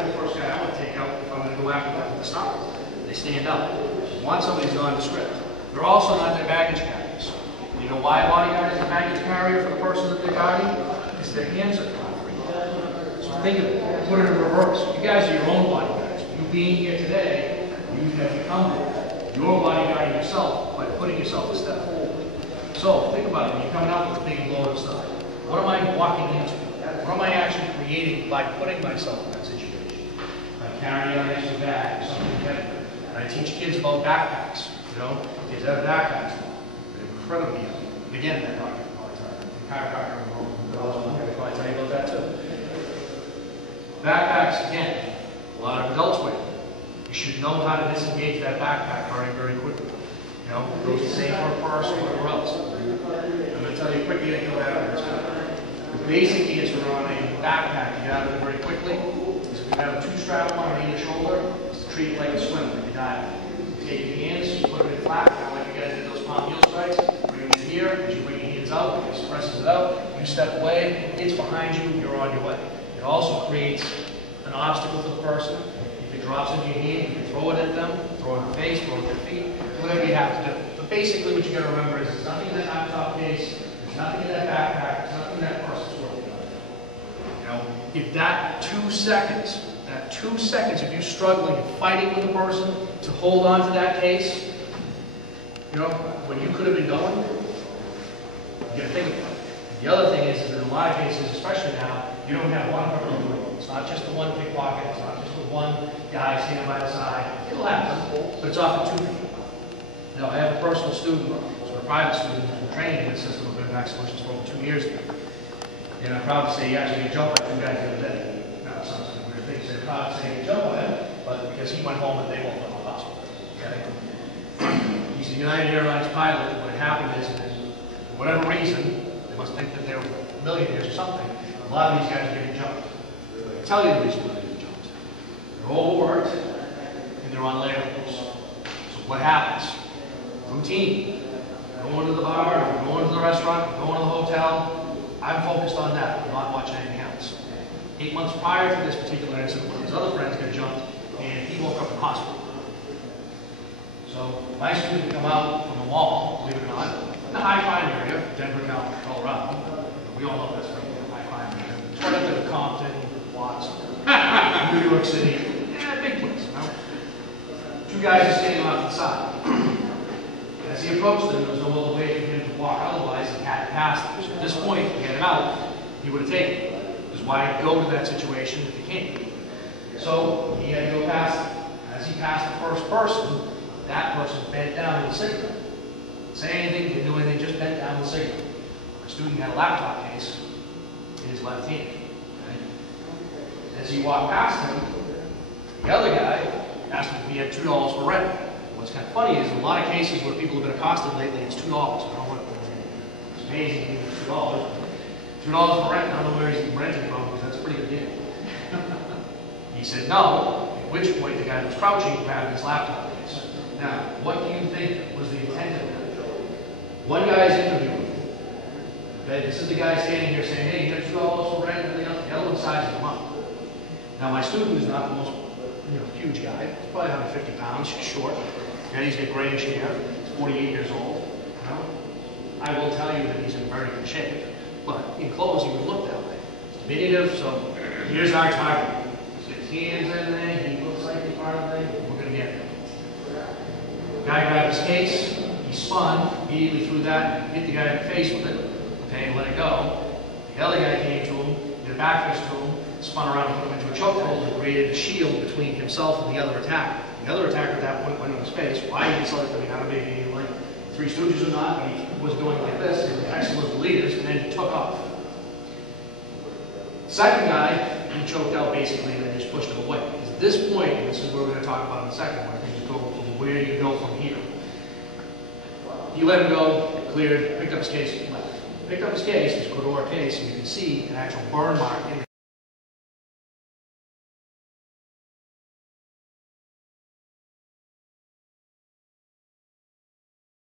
the first guy I want to take out if I'm going to go after them with the stop. They stand up. Once somebody's nondescript. They're also not their baggage carriers. You know why a bodyguard is a baggage carrier for the person that they're guarding? Because their hands are free. So think of it. Put it in reverse. You guys are your own bodyguards. You being here today, you have become your bodyguarding yourself by putting yourself a step forward. So think about it. When you're coming out with a big load of stuff, what am I walking into? What am I actually creating by putting myself in that situation? By carrying an extra bag or something heavy. And I teach kids about backpacks. You know, kids have backpacks. They're incredibly heavy. Again, that talking all the time. The chiropractor in the world, I'm going to probably tell you about that too. Backpacks, again, a lot of adults wear them. You should know how to disengage that backpack very, very quickly. You know, it goes the same for a purse or whatever else. I'm going to tell you quickly to go out. The basic answer on a backpack to get out of it very quickly is if you have a two-strap on either shoulder, is to treat it like a swimmer if you dive. You take your hands, you put it in flat, kind of like you guys did those palm heel strikes. Bring it in here, as you bring your hands out, it presses it out, you step away, it's behind you, you're on your way. It also creates an obstacle for the person. If it drops into your hand, you can throw it at them, throw it in the face, throw it at their feet, whatever you have to do. But basically what you got to remember is there's nothing in that laptop case, there's nothing in that backpack, there's nothing in that person's working on. You know, if that 2 seconds of you struggling and fighting with the person to hold on to that case, you know, when you could have been going, you got to think about it. The other thing is that in a lot of cases, especially now, you don't have one criminal doing it. It's not just the one pickpocket, it's not just the one guy standing by the side. It'll happen, but it's often two people. Now, I have a personal student, so a private student, who's been training in the system of impact solutions for over 2 years now. And I'm proud to say he actually jumped like 2 guys the other day. Now, it sounds like a weird thing to say, I'm proud to say he jumped on him, but because he went home and they won't go to the hospital. Okay? He's a United Airlines pilot. What happened is that for whatever reason, they must think that they're millionaires or something, a lot of these guys are getting jumped. I can tell you the reason why they're getting jumped. They're overworked and they're on layoffs. So what happens? Routine. Going to the bar, going to the restaurant, going to the hotel. I'm focused on that. I'm not watching anything else. 8 months prior to this particular incident, one of his other friends got jumped and he woke up in the hospital. So my student would come out from the mall, believe it or not, in the high crime area, Denver, Colorado. We all know that's right, high crime area. It's right up there to Compton, Watts, New York City. Yeah, big place, you know. 2 guys are standing off to the side. As he approached them, there was no other way for him to walk, otherwise he had to pass them. So at this point, to get him out, he would have taken it. Because why go to that situation if he can't? So he had to go past them. As he passed the first person, that person bent down with a cigarette. Didn't say anything, didn't do anything, just bent down with a cigarette. The student had a laptop case in his left hand. Okay? As he walked past him, the other guy asked him if he had $2 for rent. What's kind of funny is in a lot of cases where people have been accosted lately, it's $2. I don't know what it's amazing, it's $2. $2 for rent, I don't know where he's renting from because that's a pretty good deal. He said no, at which point the guy was crouching and grabbed his laptop case. Now, what do you think was the intent of that? One guy's interviewing. Okay, this is the guy standing here saying, hey, you got $2 for rent and everything else. The other one sizes him up. Now, my student is not the most huge guy. He's probably 150 pounds, short. And he's got grayish hair. He's 48 years old. You know? I will tell you that he's in very good shape. But in clothes, he would look that way. It's diminutive, so here's our target. He's got his hands and everything. He looks like he's part of the thing. We're going to get him. The guy grabbed his case. He spun, immediately threw that, hit the guy in the face with it. Okay, and let it go. The other guy came to him, did a back fist to him, spun around and put him into a chokehold and created a shield between himself and the other attacker. The other attacker at that point went on his face. Why he decided, I mean, I don't know if he like Three Stooges or not, but he was going like this, and actually was the leaders, and then he took off. Second guy, he choked out basically, and then just pushed him away. Because at this point, and this is where we're going to talk about in a second, where things go from where you go from here. He let him go, cleared, picked up his case, left. Picked up his case, his Cordura case, and you can see an actual burn mark in it.